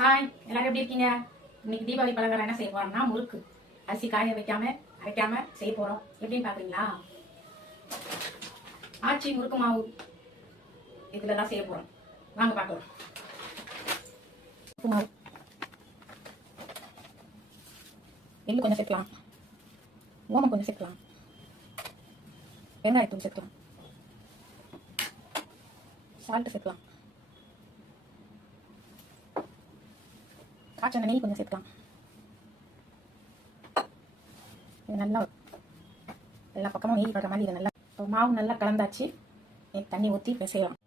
Hi எல்லாரும் எப்படி இருக்கீங்க? இன்னைக்கு தீபாவளி பலகாரம் என்ன செய்ய போறோம்னா முறுக்கு. அரிசி காய வைக்காம அரைக்காம செய்ய போறோம். எப்படின்னு பாக்குறீங்களா? ஆச்சி முறுக்கு மாவு. இதுல தான் செய்ய போறோம். வாங்க பார்க்கலாம் முறுக்கு மாவு. எள்ளு கொஞ்சம் சேர்க்கலாம் ஓமம் கொஞ்சம் சேர்க்கலாம் வெங்காயத்தூள் சேர்க்கலாம் சால்ட்டு சேர்க்கலாம் காய்ச்சல் நெய் கொஞ்சம் சேர்த்துக்கலாம். இது நல்லா எல்லா பக்கமும் நெய் படுற மாதிரி இது நல்லா இப்போ மாவு நல்லா கலந்தாச்சு. தண்ணி ஊற்றி பிசையலாம்.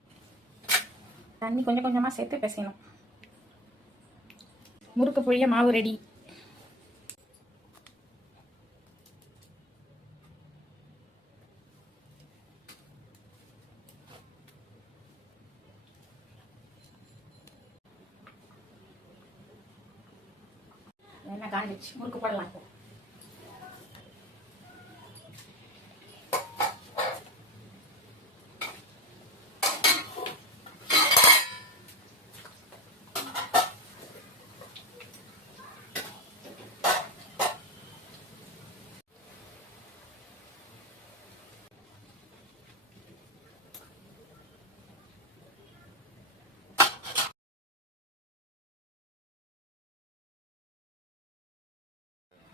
தண்ணி கொஞ்சம் கொஞ்சமாக சேர்த்து பிசையணும். முறுக்கு புழிய மாவு ரெடி என்ன காஞ்சிச்சு முறுக்கு போடலாம். இப்போ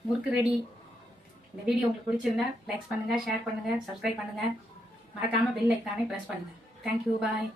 முறுக்கு ரெடி இந்த வீடியோ உங்களுக்கு பிடிச்சிருந்தா லைக்ஸ் பண்ணுங்கள் ஷேர் பண்ணுங்கள் சப்ஸ்கிரைப் பண்ணுங்கள் மறக்காமல் பெல் ஐக்கானை ப்ரெஸ் பண்ணுங்கள் தேங்க்யூ பாய்